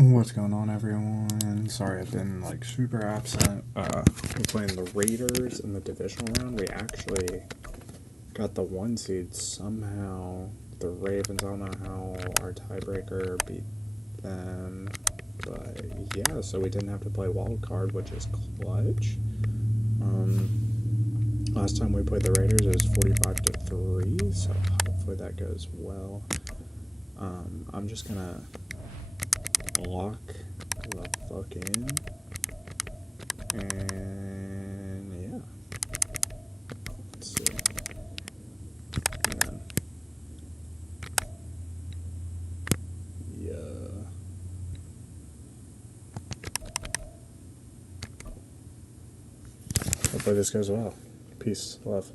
What's going on, everyone? Sorry, I've been like super absent. We're playing the Raiders in the divisional round. We actually got the 1 seed somehow. The Ravens, I don't know how our tiebreaker beat them, but yeah, so we didn't have to play wild card, which is clutch. Last time we played the Raiders, it was 45-3, so hopefully that goes well. I'm just gonna lock the fuck in, and yeah, let's see. Man. Yeah. Hopefully this goes well. Peace, love.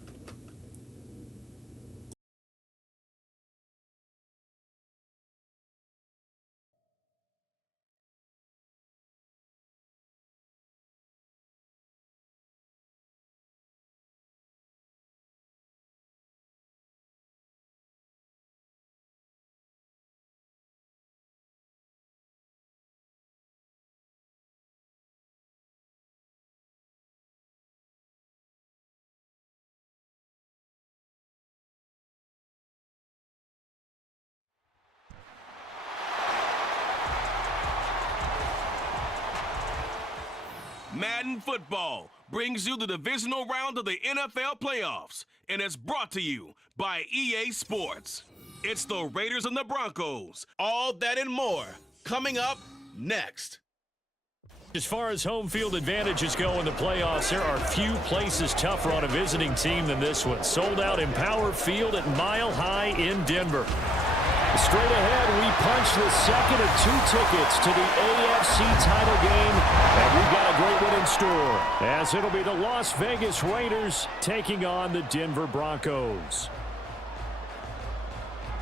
Madden Football brings you the divisional round of the NFL playoffs, and it's brought to you by EA Sports. It's the Raiders and the Broncos. All that and more coming up next. As far as home field advantages go in the playoffs, there are few places tougher on a visiting team than this one. Sold out in Power Field at Mile High in Denver. Straight ahead, we punch the second of 2 tickets to the AFC title game, and we've got a great one in store, as it'll be the Las Vegas Raiders taking on the Denver Broncos.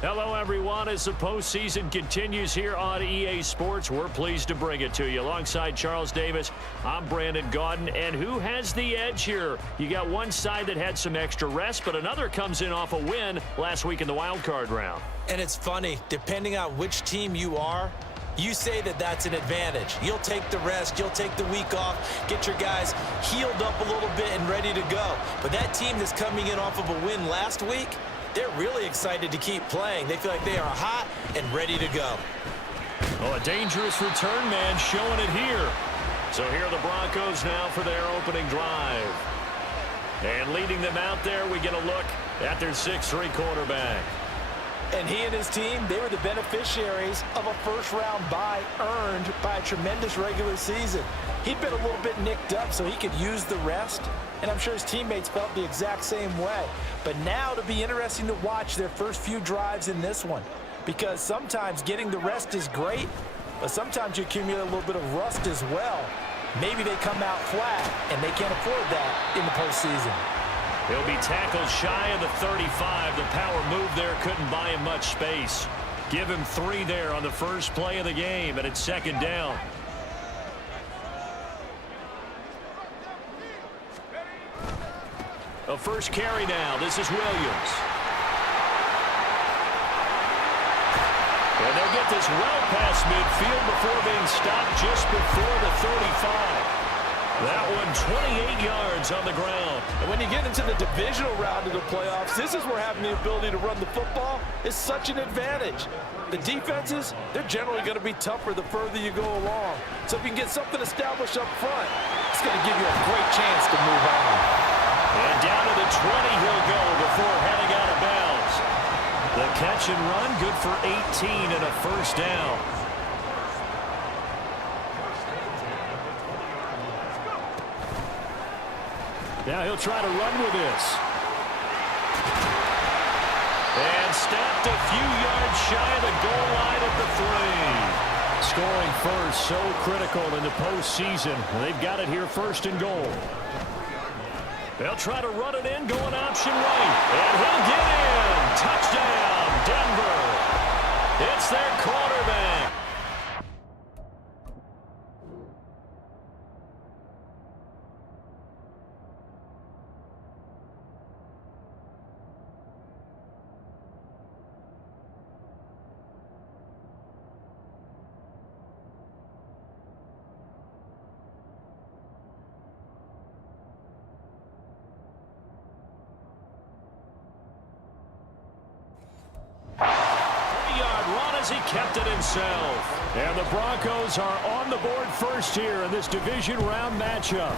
Hello, everyone. As the postseason continues here on EA Sports, we're pleased to bring it to you. Alongside Charles Davis, I'm Brandon Gaudin. And who has the edge here? You got one side that had some extra rest, but another comes in off a win last week in the wild card round. And it's funny, depending on which team you are, you say that that's an advantage. You'll take the rest, you'll take the week off, get your guys healed up a little bit and ready to go. But that team that's coming in off of a win last week, they're really excited to keep playing. They feel like they are hot and ready to go. Oh, a dangerous return man showing it here. So here are the Broncos now for their opening drive. And leading them out there, we get a look at their 6'3" quarterback. And he and his team, they were the beneficiaries of a first-round bye earned by a tremendous regular season. He'd been a little bit nicked up, so he could use the rest. And I'm sure his teammates felt the exact same way. But now it'll be interesting to watch their first few drives in this one. Because sometimes getting the rest is great, but sometimes you accumulate a little bit of rust as well. Maybe they come out flat, and they can't afford that in the postseason. He'll be tackled shy of the 35. The power move there couldn't buy him much space. Give him 3 there on the first play of the game, and it's second down. A first carry now. This is Williams. And they'll get this well past midfield before being stopped just before the 35. That one 28 yards on the ground. And when you get into the divisional round of the playoffs, this is where having the ability to run the football is such an advantage. The defenses, they're generally going to be tougher the further you go along. So if you can get something established up front, it's going to give you a great chance to move on. And down to the 20 he'll go before heading out of bounds. The catch and run, good for 18 and a first down. Now he'll try to run with this. And snapped a few yards shy of the goal line at the 3. Scoring first, so critical in the postseason. They've got it here first and goal. They'll try to run it in, going option right. And he'll get in. Touchdown, Denver. It's their quarterback. has he kept it himself. And the Broncos are on the board first here in this division round matchup.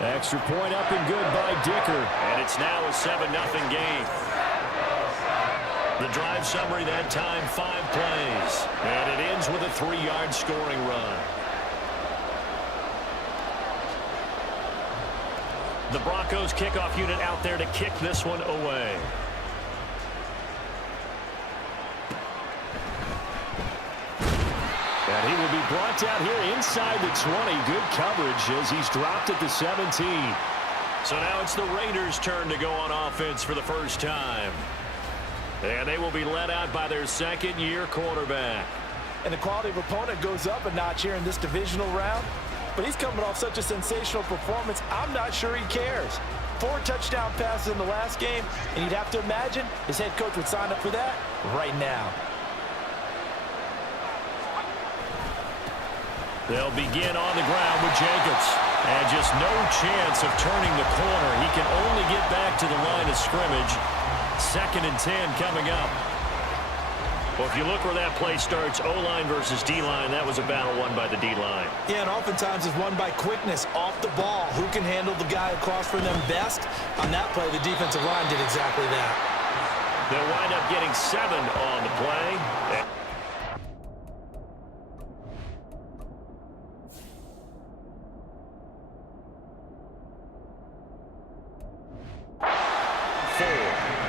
Extra point up and good by Dicker. And it's now a 7-0 game. The drive summary that time, 5 plays. And it ends with a 3-yard scoring run. The Broncos kickoff unit out there to kick this one away. And he will be brought down here inside the 20. Good coverage as he's dropped at the 17. So now it's the Raiders' turn to go on offense for the first time. And they will be led out by their second-year quarterback. And the quality of opponent goes up a notch here in this divisional round. But he's coming off such a sensational performance, I'm not sure he cares. 4 touchdown passes in the last game, and you'd have to imagine his head coach would sign up for that right now. They'll begin on the ground with Jacobs. And just no chance of turning the corner. He can only get back to the line of scrimmage. 2nd and 10 coming up. Well, if you look where that play starts, O-line versus D-line, that was a battle won by the D-line. Yeah, and oftentimes it's won by quickness off the ball. Who can handle the guy across from them best? On that play, the defensive line did exactly that. They'll wind up getting 7 on the play.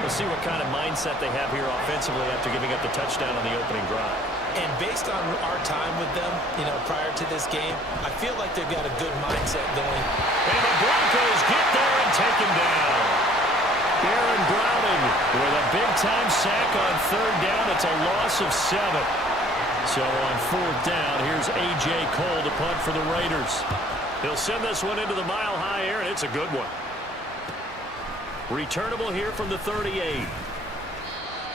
Let's see what kind of mindset they have here offensively after giving up the touchdown on the opening drive. And based on our time with them, prior to this game, I feel like they've got a good mindset going. And the Broncos get there and take him down. Aaron Browning with a big-time sack on 3rd down. It's a loss of 7. So on 4th down, here's A.J. Cole to punt for the Raiders. He'll send this one into the mile-high air, and it's a good one. Returnable here from the 38.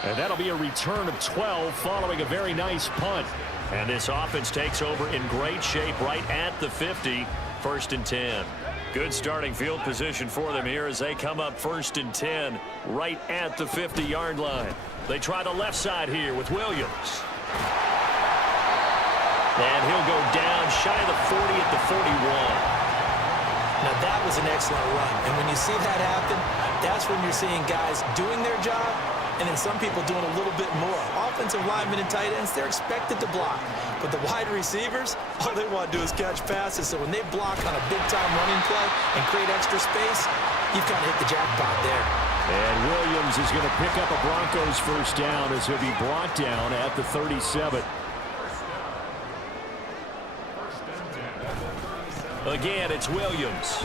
And that'll be a return of 12 following a very nice punt. And this offense takes over in great shape right at the 50. 1st and 10. Good starting field position for them here as they come up 1st and 10 right at the 50-yard line. They try the left side here with Williams. And he'll go down shy of the 40 at the 41. Now, that was an excellent run. And when you see that happen, that's when you're seeing guys doing their job and then some people doing a little bit more. Offensive linemen and tight ends, they're expected to block. But the wide receivers, all they want to do is catch passes. So when they block on a big-time running play and create extra space, you've kind of hit the jackpot there. And Williams is going to pick up a Broncos first down as he'll be brought down at the 37. Again, it's Williams.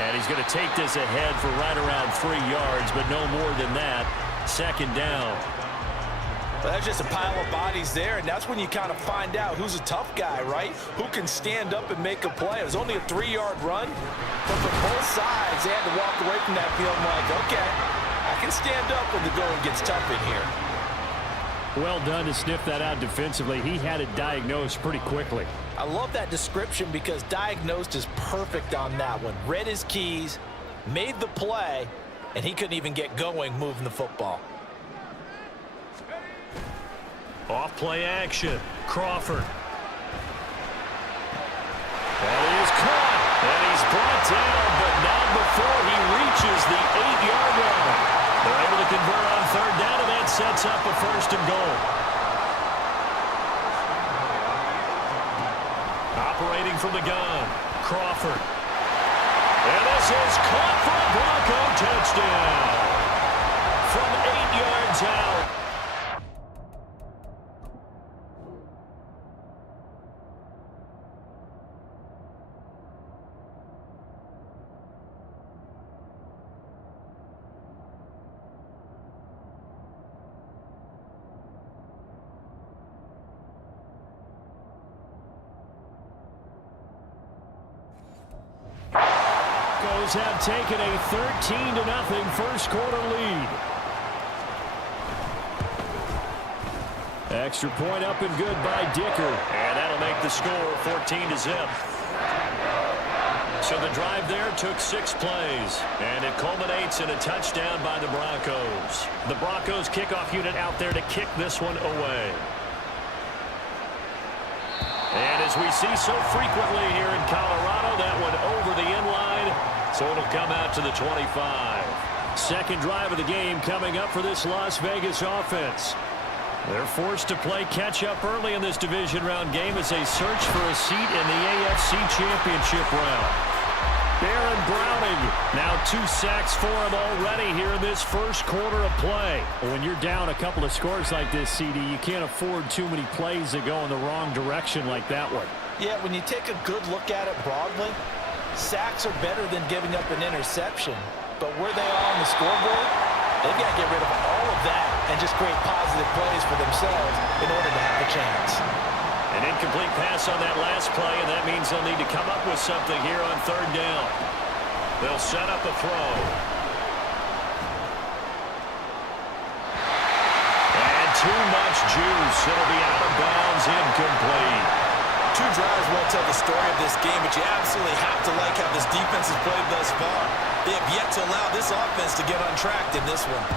And he's going to take this ahead for right around 3 yards, but no more than that. 2nd down. Well, that's just a pile of bodies there, and that's when you kind of find out who's a tough guy, right? Who can stand up and make a play. It was only a 3-yard run, but for both sides, they had to walk away from that field like, okay, I can stand up when the going gets tough in here. Well done to sniff that out defensively. He had it diagnosed pretty quickly. I love that description because diagnosed is perfect on that one. Read his keys, made the play, and he couldn't even get going moving the football. Off play action. Crawford. That is caught. And he's brought down, but not before he reaches the 8-yard line. They're able to convert on 3rd down, and that sets up a 1st and goal. Operating from the gun, Crawford. And this is caught for a Bronco touchdown. From 8 yards out. Have taken a 13-0 first quarter lead. Extra point up and good by Dicker. And that'll make the score 14-0. So the drive there took 6 plays, and it culminates in a touchdown by the Broncos. The Broncos kickoff unit out there to kick this one away. And as we see so frequently here in Colorado, that one over the end line, so it'll come out to the 25. Second drive of the game coming up for this Las Vegas offense. They're forced to play catch-up early in this division round game as they search for a seat in the AFC Championship round. Baron Browning, now 2 sacks for him already here in this first quarter of play. When you're down a couple of scores like this, CD, you can't afford too many plays that go in the wrong direction like that one. Yeah, when you take a good look at it broadly, sacks are better than giving up an interception. But where they are on the scoreboard, they've got to get rid of all of that and just create positive plays for themselves in order to have a chance. An incomplete pass on that last play, and that means they'll need to come up with something here on third down. They'll set up a throw. And too much juice. It'll be out of bounds, incomplete. 2 drives won't tell the story of this game, but you absolutely have to like how this defense has played thus far. They have yet to allow this offense to get untracked in this one.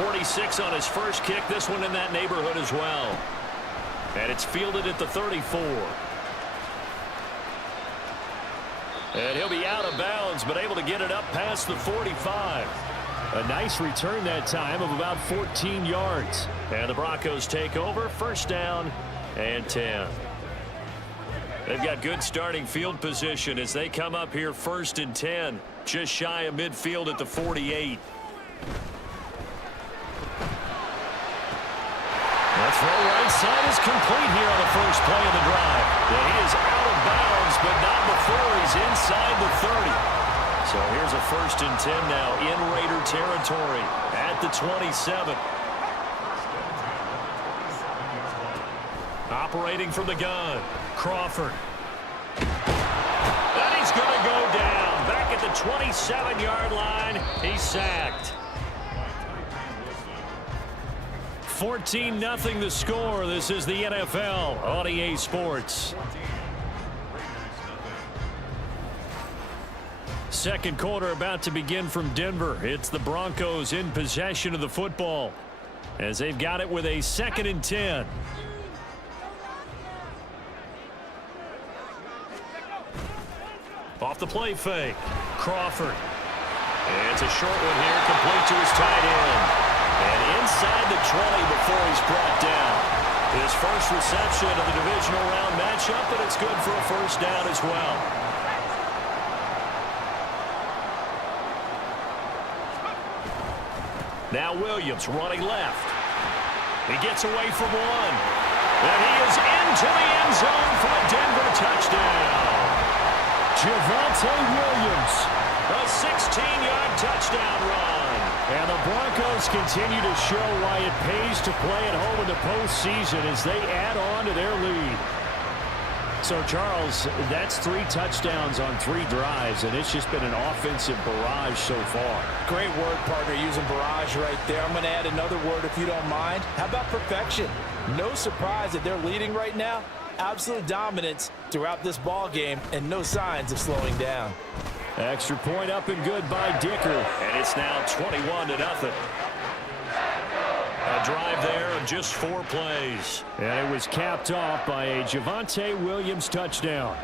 46 on his first kick, this one in that neighborhood as well. And it's fielded at the 34. And he'll be out of bounds, but able to get it up past the 45. A nice return that time of about 14 yards. And the Broncos take over, first down and 10. They've got good starting field position as they come up here first and 10. Just shy of midfield at the 48. The throw right side is complete here on the first play of the drive. And he is out of bounds, but not before he's inside the 30. So here's a first and 10 now in Raider territory at the 27. Operating from the gun, Crawford. And he's going to go down. Back at the 27-yard line, he's sacked. 14-0 the score. This is the NFL on EA Sports. Second quarter about to begin from Denver. It's the Broncos in possession of the football as they've got it with a 2nd and 10. Off the play fake, Crawford. And it's a short one here, complete to his tight end. And inside the 20 before he's brought down. His first reception of the divisional round matchup, and it's good for a first down as well. Now Williams running left. He gets away from one. And he is into the end zone for a Denver touchdown. Javonte Williams, a 16-yard touchdown run. And the Broncos continue to show why it pays to play at home in the postseason as they add on to their lead. So, Charles, that's 3 touchdowns on 3 drives, and it's just been an offensive barrage so far. Great word, partner, using barrage right there. I'm going to add another word if you don't mind. How about perfection? No surprise that they're leading right now. Absolute dominance throughout this ball game and no signs of slowing down. Extra point up and good by Dicker. And it's now 21-0. A drive there of just 4 plays. And it was capped off by a Javonte Williams touchdown.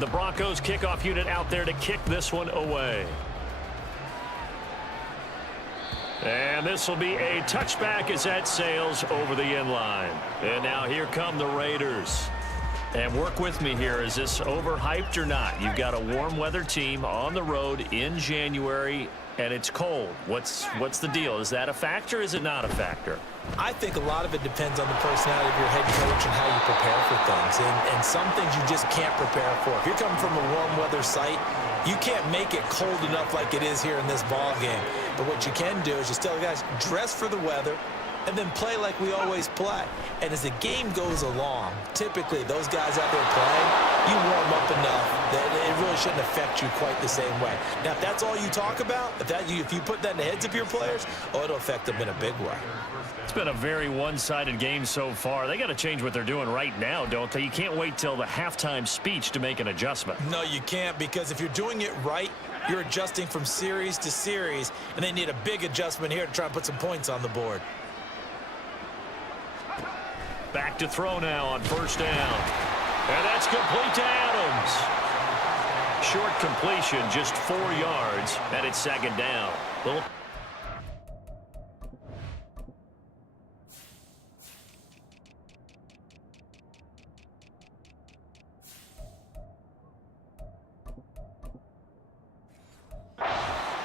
The Broncos kickoff unit out there to kick this one away. And this will be a touchback as that sails over the end line. And now here come the Raiders. And work with me here. Is this overhyped or not? You've got a warm weather team on the road in January, and it's cold. What's the deal? Is that a factor or is it not a factor? I think a lot of it depends on the personality of your head coach and how you prepare for things. And some things you just can't prepare for. If you're coming from a warm weather site, you can't make it cold enough like it is here in this ball game. But what you can do is just tell the guys, dress for the weather, and then play like we always play. And as the game goes along, typically those guys out there playing, you warm up enough that it really shouldn't affect you quite the same way. Now, if that's all you talk about, if you put that in the heads of your players, it'll affect them in a big way. It's been a very one-sided game so far. They got to change what they're doing right now, don't they? You can't wait till the halftime speech to make an adjustment. No, you can't, because if you're doing it right, you're adjusting from series to series, and they need a big adjustment here to try and put some points on the board. Back to throw now on first down. And that's complete to Adams. Short completion, just 4 yards, and it's second down. Little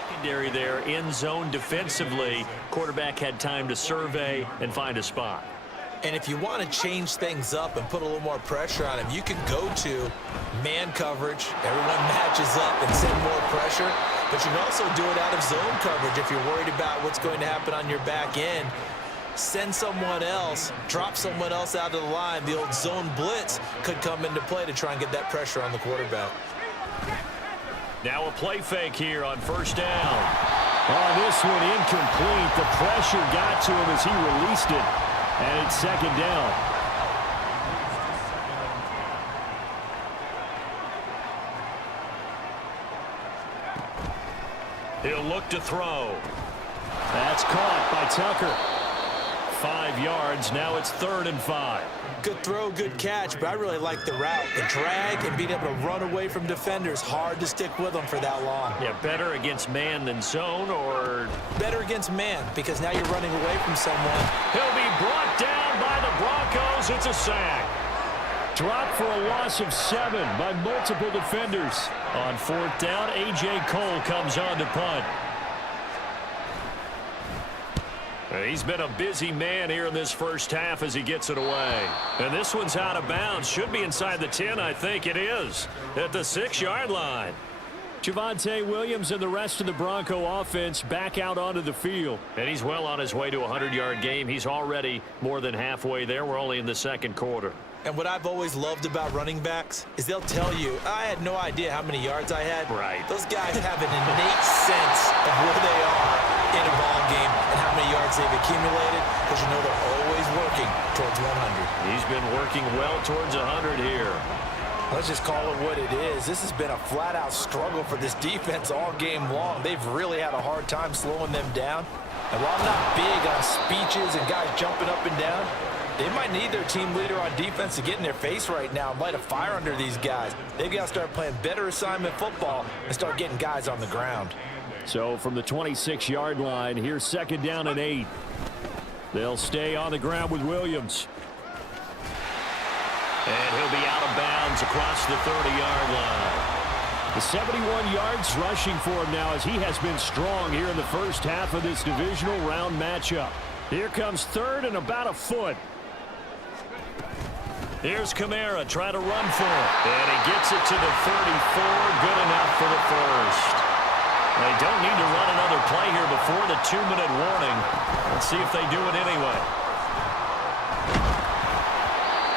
secondary there, in zone defensively. Quarterback had time to survey and find a spot. And if you want to change things up and put a little more pressure on him, you can go to man coverage. Everyone matches up and send more pressure. But you can also do it out of zone coverage if you're worried about what's going to happen on your back end. Send someone else, drop someone else out of the line. The old zone blitz could come into play to try and get that pressure on the quarterback. Now a play fake here on first down. Oh, this one incomplete. The pressure got to him as he released it. And it's second down. He'll look to throw. That's caught by Tucker. 5 yards. Now it's 3rd and 5. Good throw, good catch, but I really like the route. The drag and being able to run away from defenders. Hard to stick with them for that long. Yeah, better against man than zone, or better against man, because now you're running away from someone. He'll be brought down by the Broncos. It's a sack. Dropped for a loss of 7 by multiple defenders. On 4th down, A.J. Cole comes on to punt. He's been a busy man here in this first half as he gets it away. And this one's out of bounds. Should be inside the 10, I think it is. At the 6-yard line. Javonte Williams and the rest of the Bronco offense back out onto the field. And he's well on his way to a 100-yard game. He's already more than halfway there. We're only in the second quarter. And what I've always loved about running backs is they'll tell you, I had no idea how many yards I had. Right. Those guys have an innate sense of where they are in a ball game and how many yards they've accumulated, because you know they're always working towards 100. He's been working well towards 100 here. Let's just call it what it is. This has been a flat-out struggle for this defense all game long. They've really had a hard time slowing them down. And while I'm not big on speeches and guys jumping up and down, they might need their team leader on defense to get in their face right now and light a fire under these guys. They've got to start playing better assignment football and start getting guys on the ground. So from the 26-yard line, here's second down and 8. They'll stay on the ground with Williams. And he'll be out of bounds across the 30-yard line. The 71 yards rushing for him now as he has been strong here in the first half of this divisional round matchup. Here comes 3rd and about a foot. Here's Kamara trying to run for it. And he gets it to the 34. Good enough for the first. They don't need to run another play here before the 2-minute warning. Let's see if they do it anyway.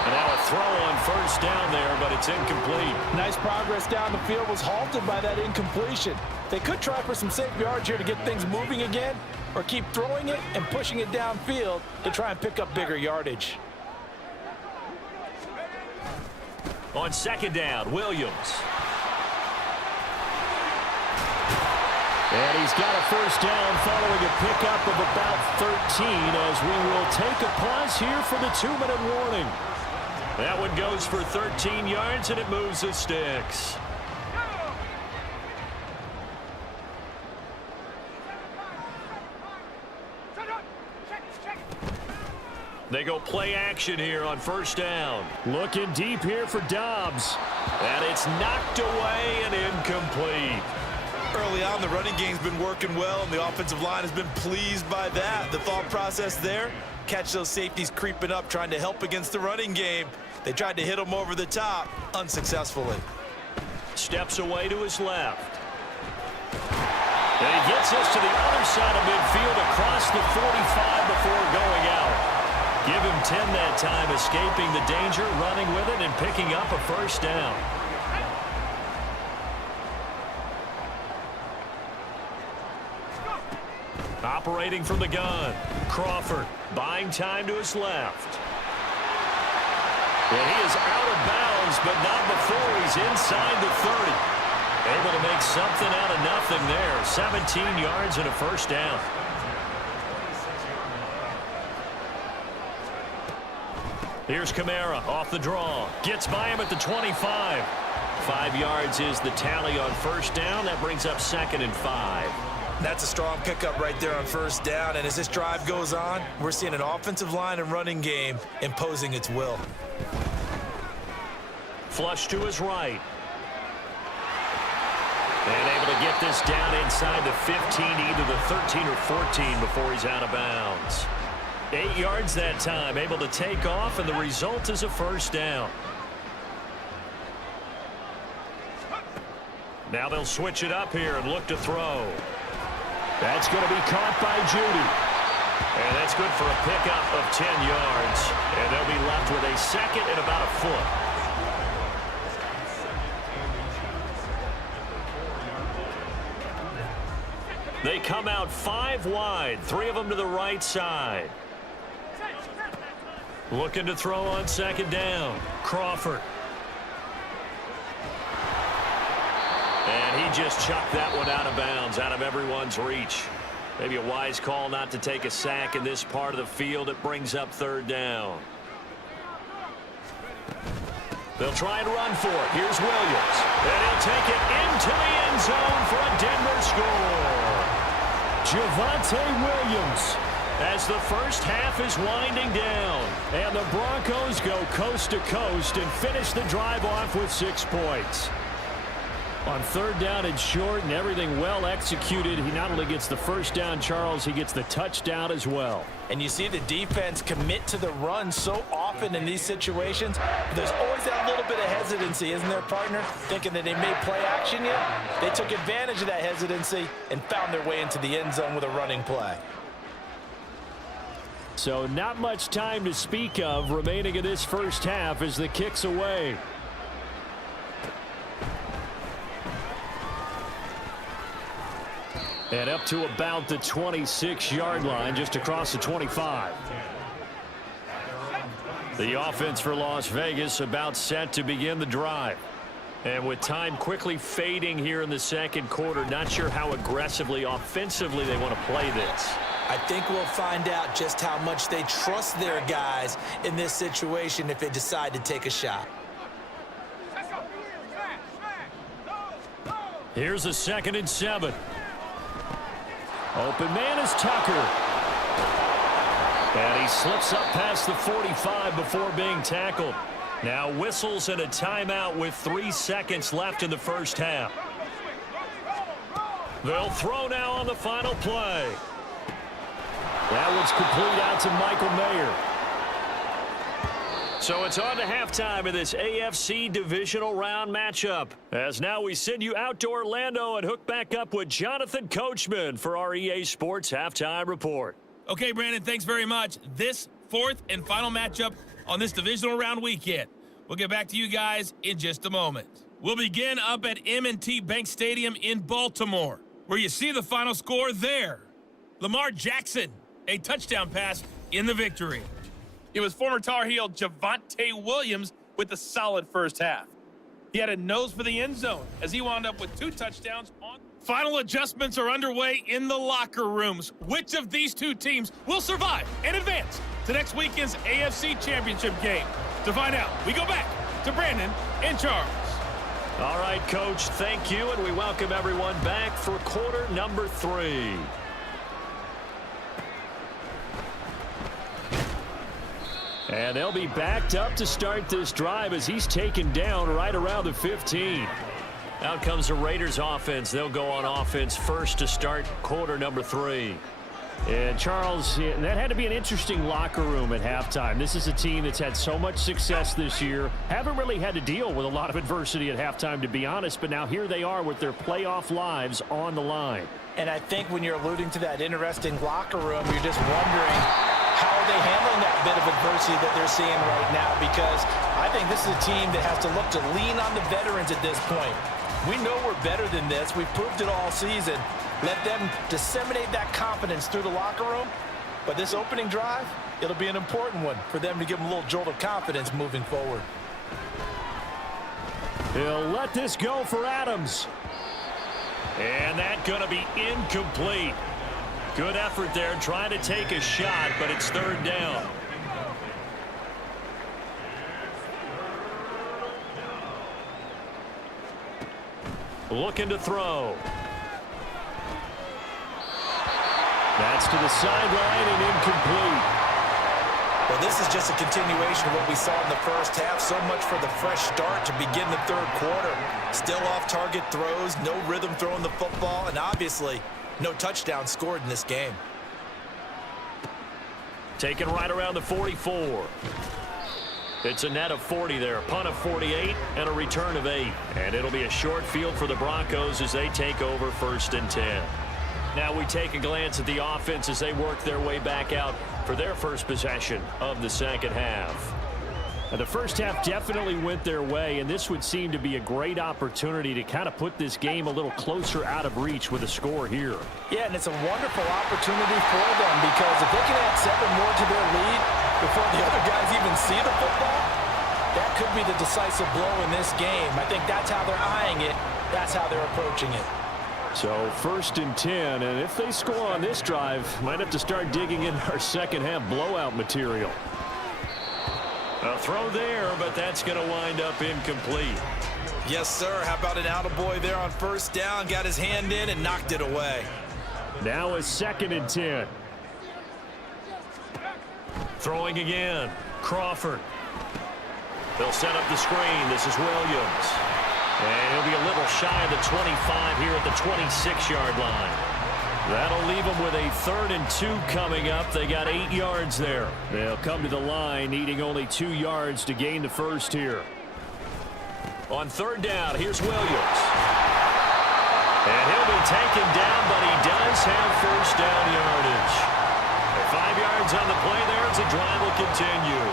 And now a throw on first down there, but it's incomplete. Nice progress down the field was halted by that incompletion. They could try for some safe yards here to get things moving again, or keep throwing it and pushing it downfield to try and pick up bigger yardage. On second down, Williams. And he's got a first down following a pickup of about 13 as we will take a pause here for the 2-minute warning. That one goes for 13 yards and it moves the sticks. They go play action here on first down. Looking deep here for Dobbs. And it's knocked away and incomplete. Early on, the running game's been working well, and the offensive line has been pleased by that. The thought process there, catch those safeties creeping up, trying to help against the running game. They tried to hit them over the top, unsuccessfully. Steps away to his left. And he gets us to the other side of midfield across the 45 before going out. Give him 10 that time, escaping the danger, running with it, and picking up a first down. Operating from the gun, Crawford buying time to his left. And he is out of bounds, but not before he's inside the 30. Able to make something out of nothing there. 17 yards and a first down. Here's Kamara off the draw. Gets by him at the 25. 5 yards is the tally on first down. That brings up 2nd and 5. That's a strong pickup right there on first down. And as this drive goes on, we're seeing an offensive line and running game imposing its will. Flush to his right. And able to get this down inside the 15, either the 13 or 14 before he's out of bounds. 8 yards that time, able to take off, and the result is a first down. Now they'll switch it up here and look to throw. That's going to be caught by Judy. And that's good for a pickup of 10 yards. And they'll be left with a second and about a foot. They come out 5 wide, 3 of them to the right side. Looking to throw on second down. Crawford. And he just chucked that one out of bounds, out of everyone's reach. Maybe a wise call not to take a sack in this part of the field. It brings up third down. They'll try and run for it. Here's Williams. And he'll take it into the end zone for a Denver score. Javonte Williams, as the first half is winding down. And the Broncos go coast to coast and finish the drive off with 6 points. On third down and short and everything well executed, he not only gets the first down, Charles, he gets the touchdown as well. And you see the defense commit to the run so often in these situations. There's always that little bit of hesitancy, isn't there, partner? Thinking that they may play action yet. They took advantage of that hesitancy and found their way into the end zone with a running play. So not much time to speak of remaining in this first half as the kick's away. And up to about the 26-yard line, just across the 25. The offense for Las Vegas about set to begin the drive. And with time quickly fading here in the second quarter, not sure how aggressively, offensively they want to play this. I think we'll find out just how much they trust their guys in this situation if they decide to take a shot. Here's a 2nd and 7. Open man is Tucker. And he slips up past the 45 before being tackled. Now whistles and a timeout with 3 seconds left in the first half. They'll throw now on the final play. That one's complete out to Michael Mayer. So it's on to halftime of this AFC Divisional Round matchup. As now we send you out to Orlando and hook back up with Jonathan Coachman for our EA Sports Halftime Report. Okay, Brandon, thanks very much. This 4th and final matchup on this Divisional Round weekend. We'll get back to you guys in just a moment. We'll begin up at M&T Bank Stadium in Baltimore, where you see the final score there. Lamar Jackson, a touchdown pass in the victory. It was former Tar Heel Javonte Williams with a solid first half. He had a nose for the end zone as he wound up with 2 touchdowns. Final adjustments are underway in the locker rooms. Which of these 2 teams will survive and advance to next weekend's AFC Championship game? To find out, we go back to Brandon and Charles. All right, Coach, thank you, and we welcome everyone back for quarter number 3. And they'll be backed up to start this drive as he's taken down right around the 15. Out comes the Raiders offense. They'll go on offense first to start quarter number 3. And Charles, that had to be an interesting locker room at halftime. This is a team that's had so much success this year. Haven't really had to deal with a lot of adversity at halftime, to be honest. But now here they are with their playoff lives on the line. And I think when you're alluding to that interesting locker room, you're just wondering, how are they handling that bit of adversity that they're seeing right now? Because I think this is a team that has to look to lean on the veterans at this point. We know we're better than this. We've proved it all season. Let them disseminate that confidence through the locker room. But this opening drive, it'll be an important one for them to give them a little jolt of confidence moving forward. He'll let this go for Adams. And that's going to be incomplete. Good effort there trying to take a shot, but it's third down. Looking to throw. That's to the sideline and incomplete. Well, this is just a continuation of what we saw in the first half. So much for the fresh start to begin the third quarter. Still off-target throws, no rhythm throwing the football, and obviously no touchdown scored in this game. Taken right around the 44. It's a net of 40 there. Punt of 48 and a return of 8. And it'll be a short field for the Broncos as they take over 1st and 10. Now we take a glance at the offense as they work their way back out for their first possession of the second half. Now, the first half definitely went their way, and this would seem to be a great opportunity to kind of put this game a little closer out of reach with a score here. Yeah, and it's a wonderful opportunity for them because if they can add 7 more to their lead before the other guys even see the football, that could be the decisive blow in this game. I think that's how they're eyeing it. That's how they're approaching it. So 1st and 10, and if they score on this drive, might have to start digging in our second half blowout material. A throw there, but that's going to wind up incomplete. Yes, sir. How about an attaboy there on 1st down? Got his hand in and knocked it away. Now a 2nd and 10. Throwing again. Crawford. They'll set up the screen. This is Williams. And he'll be a little shy of the 25 here at the 26-yard line. That'll leave them with a 3rd and 2 coming up. They got 8 yards there. They'll come to the line needing only 2 yards to gain the first here. On 3rd down, here's Williams. And he'll be taken down, but he does have 1st down yardage. 5 yards on the play there as the drive will continue.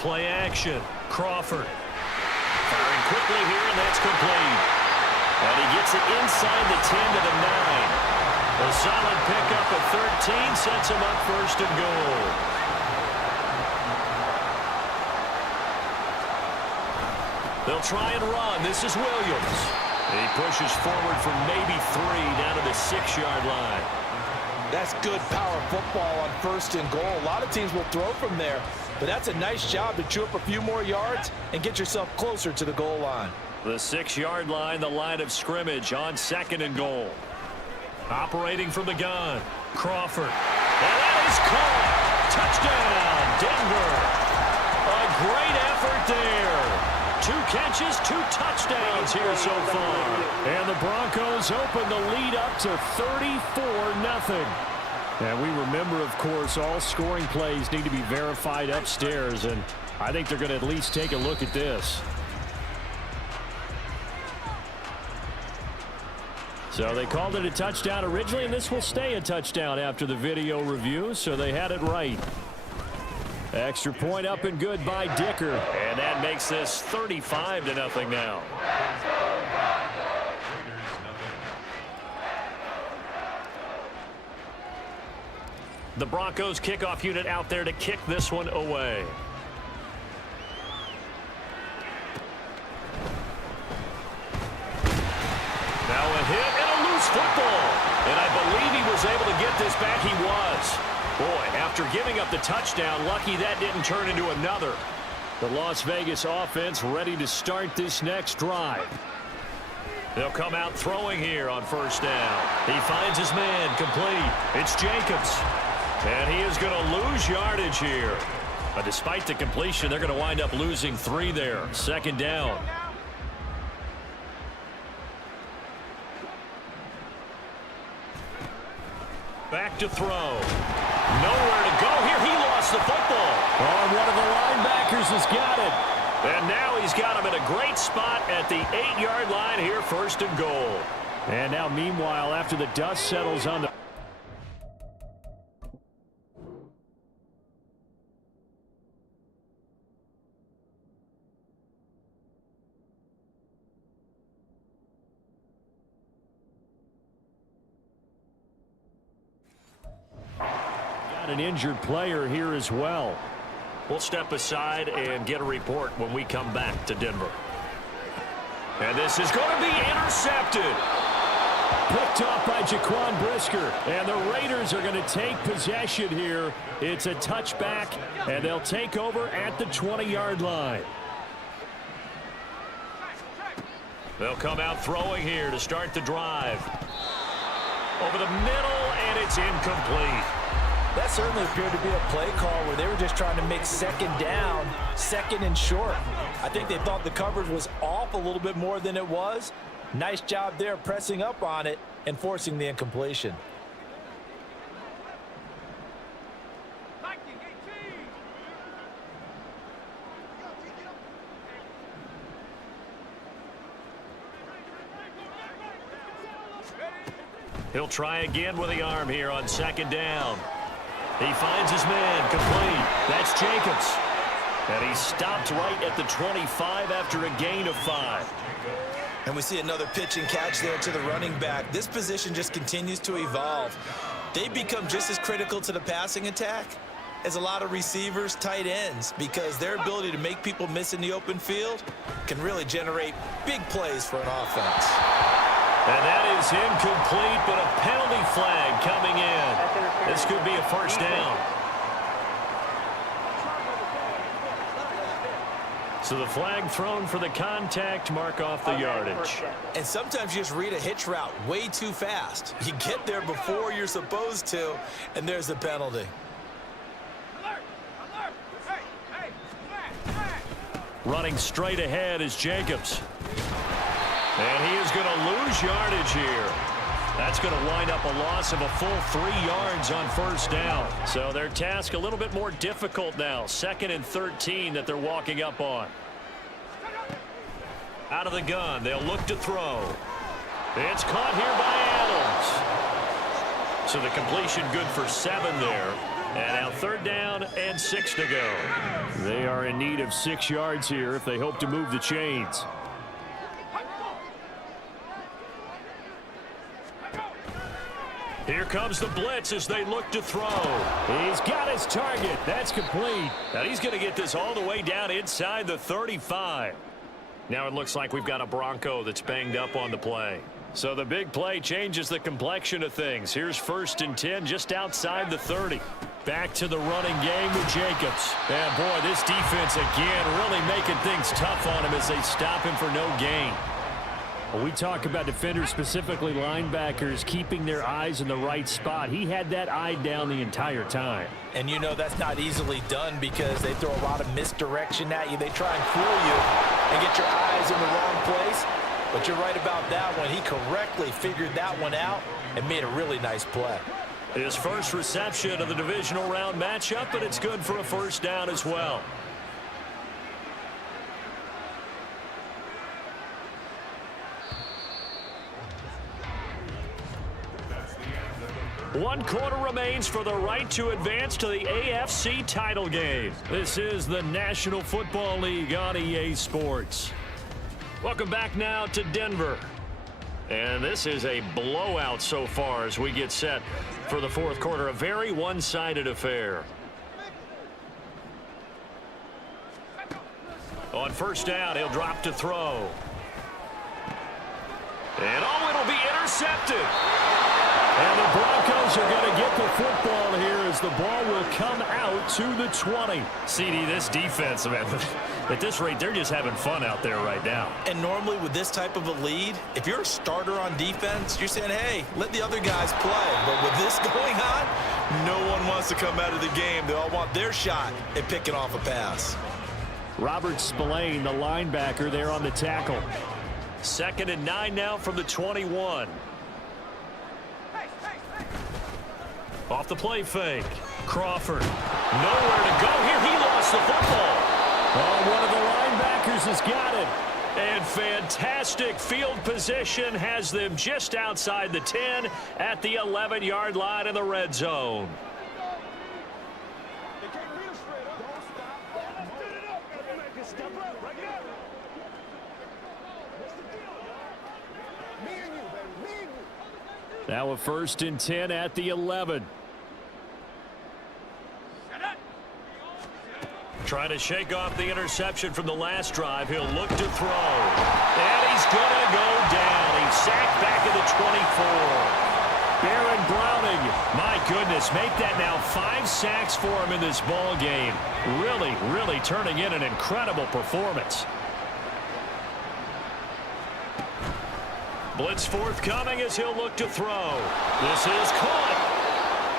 Play action. Crawford. Firing quickly here, and that's complete. And he gets it inside the 10 to the 9. A solid pickup at 13 sets him up 1st and goal. They'll try and run. This is Williams. He pushes forward for maybe 3 down to the 6-yard line. That's good power football on 1st and goal. A lot of teams will throw from there. But that's a nice job to chew up a few more yards and get yourself closer to the goal line. The 6-yard line, the line of scrimmage on 2nd and goal. Operating from the gun, Crawford. And that is caught. Touchdown, Denver. A great effort there. 2 catches, 2 touchdowns here so far. And the Broncos open the lead up to 34-0. And we remember, of course, all scoring plays need to be verified upstairs, and I think they're going to at least take a look at this. So they called it a touchdown originally, and this will stay a touchdown after the video review, so they had it right. Extra point up and good by Dicker, and that makes this 35-0 now. The Broncos kickoff unit out there to kick this one away. Now a hit and a loose football. And I believe he was able to get this back. He was. Boy, after giving up the touchdown, lucky that didn't turn into another. The Las Vegas offense ready to start this next drive. They'll come out throwing here on 1st down. He finds his man complete. It's Jacobs. And he is going to lose yardage here. But despite the completion, they're going to wind up losing 3 there. 2nd down. Back to throw. Nowhere to go here. He lost the football. Oh, one of the linebackers has got it. And now he's got him in a great spot at the 8-yard line here, 1st and goal. And now, meanwhile, after the dust settles on the got an injured player here as well. We'll step aside and get a report when we come back to Denver. And this is going to be intercepted. Picked off by Jaquan Brisker. And the Raiders are going to take possession here. It's a touchback, and they'll take over at the 20-yard line. They'll come out throwing here to start the drive. Over the middle, and it's incomplete. That certainly appeared to be a play call where they were just trying to make second down, second and short. I think they thought the coverage was off a little bit more than it was. Nice job there pressing up on it and forcing the incompletion. He'll try again with the arm here on second down. He finds his man complete. That's Jacobs. And he stopped right at the 25 after a gain of 5. And we see another pitch and catch there to the running back. This position just continues to evolve. They become just as critical to the passing attack as a lot of receivers, tight ends, because their ability to make people miss in the open field can really generate big plays for an offense. And that is incomplete, but a penalty flag coming in. This could be a first down. So the flag thrown for the contact, mark off the yardage. And sometimes you just read a hitch route way too fast. You get there before you're supposed to, and there's the penalty. Running straight ahead is Jacobs. And he is going to lose yardage here. That's going to wind up a loss of a full 3 yards on first down. So their task a little bit more difficult now. 2nd and 13 that they're walking up on. Out of the gun, they'll look to throw. It's caught here by Adams. So the completion good for 7 there. And now 3rd down and 6 to go. They are in need of 6 yards here if they hope to move the chains. Here comes the blitz as they look to throw. He's got his target. That's complete. Now he's going to get this all the way down inside the 35. Now it looks like we've got a Bronco that's banged up on the play. So the big play changes the complexion of things. Here's 1st and 10 just outside the 30. Back to the running game with Jacobs. And boy, this defense again really making things tough on him as they stop him for no gain. When we talk about defenders, specifically linebackers, keeping their eyes in the right spot, he had that eye down the entire time. And you know that's not easily done because they throw a lot of misdirection at you. They try and fool you and get your eyes in the wrong place. But you're right about that one. He correctly figured that one out and made a really nice play. His first reception of the divisional round matchup, but it's good for a first down as well. One quarter remains for the right to advance to the AFC title game. This is the National Football League on EA Sports. Welcome back now to Denver. And this is a blowout so far as we get set for the 4th quarter. A very one-sided affair. On first down, he'll drop to throw. And it'll be intercepted. And the Broncos are going to get the football here as the ball will come out to the 20. CD, this defense, man, at this rate, they're just having fun out there right now. And normally with this type of a lead, if you're a starter on defense, you're saying, hey, let the other guys play. But with this going on, no one wants to come out of the game. They all want their shot at picking off a pass. Robert Spillane, the linebacker, there on the tackle. 2nd and 9 now from the 21. Off the play fake. Crawford. Nowhere to go here. He lost the football. Oh, one of the linebackers has got it. And fantastic field position has them just outside the 10 at the 11-yard line in the red zone. Now a 1st and 10 at the 11. Trying to shake off the interception from the last drive. He'll look to throw. And he's going to go down. He's sacked back at the 24. Baron Browning, my goodness, make that now 5 sacks for him in this ball game. Really, really turning in an incredible performance. Blitz forthcoming as he'll look to throw. This is caught.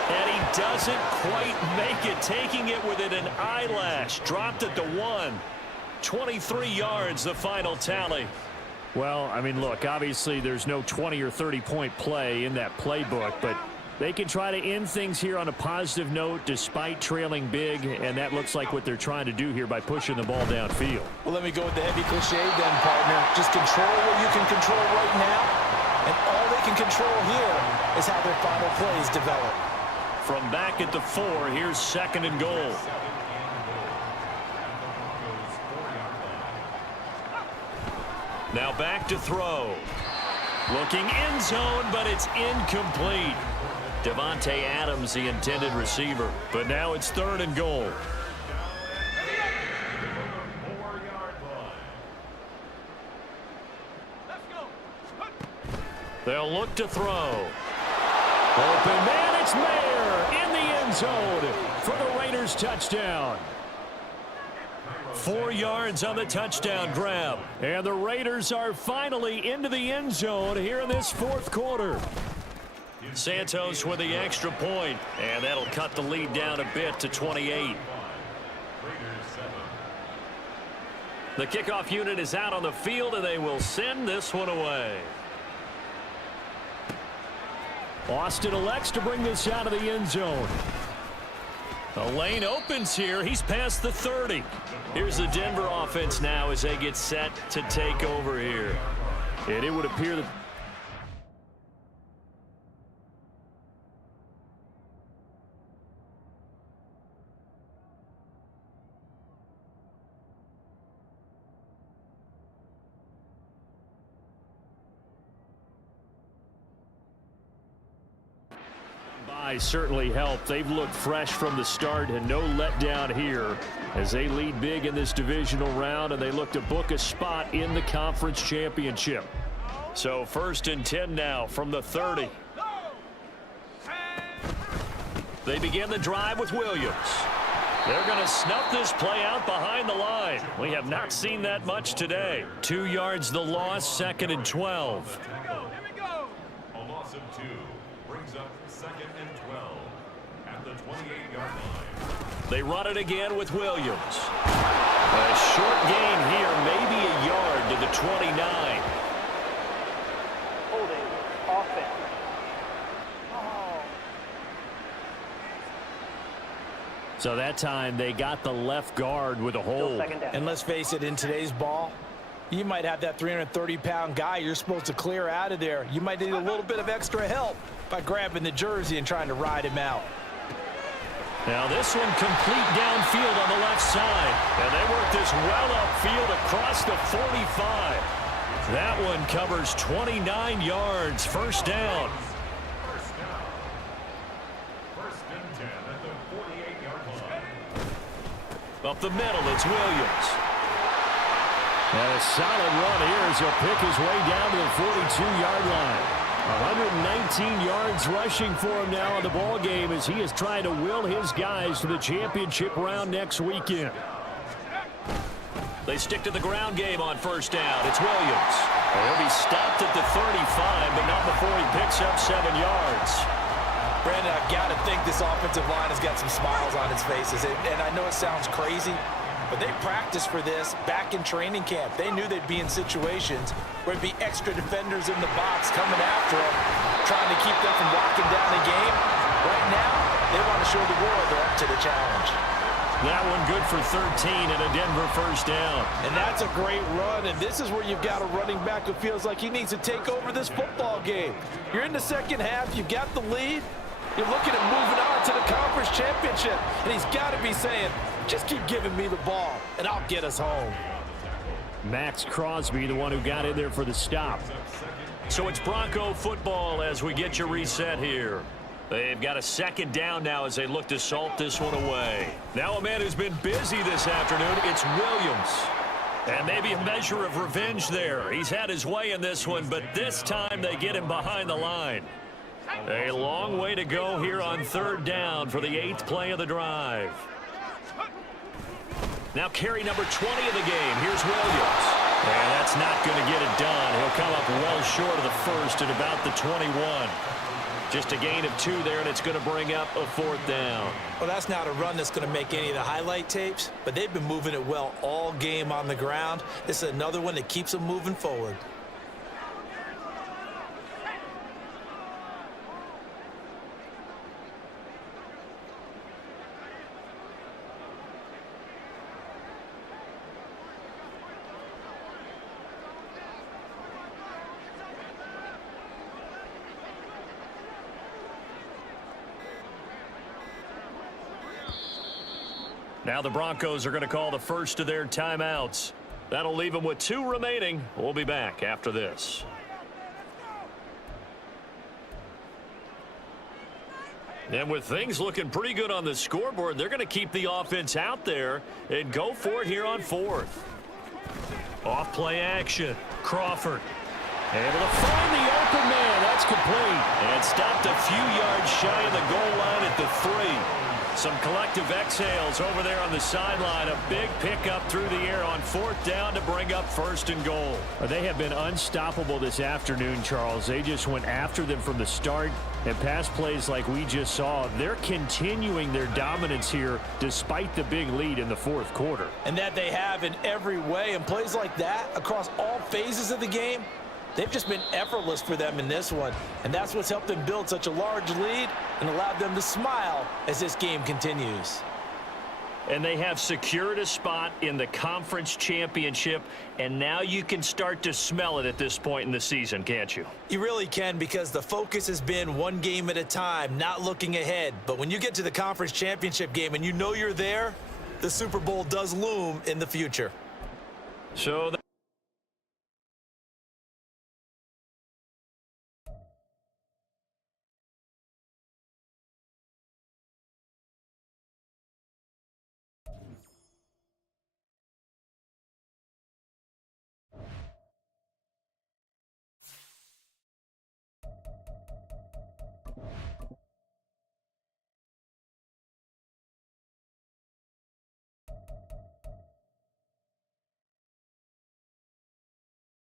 And he doesn't quite make it, taking it within an eyelash. Dropped at the 1. 23 yards, the final tally. Well, I mean, look, obviously there's no 20 or 30-point play in that playbook, but they can try to end things here on a positive note despite trailing big, and that looks like what they're trying to do here by pushing the ball downfield. Well, let me go with the heavy cliche then, partner. Just control what you can control right now, and all they can control here is how their final plays develop. From back at the 4, here's 2nd and goal. Now back to throw. Looking end zone, but it's incomplete. Devontae Adams, the intended receiver. But now it's 3rd and goal. They'll look to throw. Open man, it's Mayer in the end zone for the Raiders touchdown. 4 yards on the touchdown grab. And the Raiders are finally into the end zone here in this 4th quarter. Santos with the extra point, and that'll cut the lead down a bit to 28. The kickoff unit is out on the field, and they will send this one away. Austin elects to bring this out of the end zone. The lane opens here. He's past the 30. Here's the Denver offense now as they get set to take over here. And it would appear that certainly helped. They've looked fresh from the start and no letdown here as they lead big in this divisional round, and they look to book a spot in the conference championship. So 1st and 10 now from the 30. They begin the drive with Williams. They're going to snuff this play out behind the line. We have not seen that much today. 2 yards the loss, 2nd and 12. A loss of 2 brings up 2nd and 12 at the 28-yard line. They run it again with Williams. A short gain here, maybe a yard to the 29. Holding offense. So that time they got the left guard with a hold. And let's face it, in today's ball, you might have that 330-pound guy you're supposed to clear out of there. You might need a little bit of extra help by grabbing the jersey and trying to ride him out. Now this one complete downfield on the left side. And they work this well upfield across the 45. That one covers 29 yards. First down. Up the middle, it's Williams. And a solid run here as he'll pick his way down to the 42-yard line. 119 yards rushing for him now in the ball game as he is trying to will his guys to the championship round next weekend. They stick to the ground game on first down. It's Williams. He'll be stopped at the 35, but not before he picks up 7 yards. Brandon, I've got to think this offensive line has got some smiles on its faces. And I know it sounds crazy, but they practiced for this back in training camp. They knew they'd be in situations where there'd be extra defenders in the box coming after them, trying to keep them from locking down the game. Right now, they want to show the world they're up to the challenge. That one good for 13 and a Denver first down. And that's a great run, and this is where you've got a running back who feels like he needs to take over this football game. You're in the second half, you've got the lead. You're looking at moving on to the conference championship, and he's got to be saying, just keep giving me the ball, and I'll get us home. Max Crosby, the one who got in there for the stop. So it's Bronco football as we get you reset here. They've got a second down now as they look to salt this one away. Now a man who's been busy this afternoon, it's Williams. And maybe a measure of revenge there. He's had his way in this one, but this time they get him behind the line. A long way to go here on third down for the 8th play of the drive. Now carry number 20 of the game. Here's Williams. And that's not going to get it done. He'll come up well short of the first at about the 21. Just a gain of 2 there, and it's going to bring up a 4th down. Well, that's not a run that's going to make any of the highlight tapes, but they've been moving it well all game on the ground. This is another one that keeps them moving forward. Now the Broncos are going to call the first of their timeouts. That'll leave them with 2 remaining. We'll be back after this. And with things looking pretty good on the scoreboard, they're going to keep the offense out there and go for it here on 4th. Off play action. Crawford able to find the open man. That's complete. And stopped a few yards shy of the goal line at the 3. Some collective exhales over there on the sideline. A big pickup through the air on 4th down to bring up 1st and goal. They have been unstoppable this afternoon, Charles. They just went after them from the start, and pass plays like we just saw, they're continuing their dominance here despite the big lead in the 4th quarter. And that they have in every way, and plays like that across all phases of the game, they've just been effortless for them in this one. And that's what's helped them build such a large lead and allowed them to smile as this game continues. And they have secured a spot in the conference championship, and now you can start to smell it at this point in the season, can't you? You really can, because the focus has been one game at a time, not looking ahead. But when you get to the conference championship game and you know you're there, the Super Bowl does loom in the future. So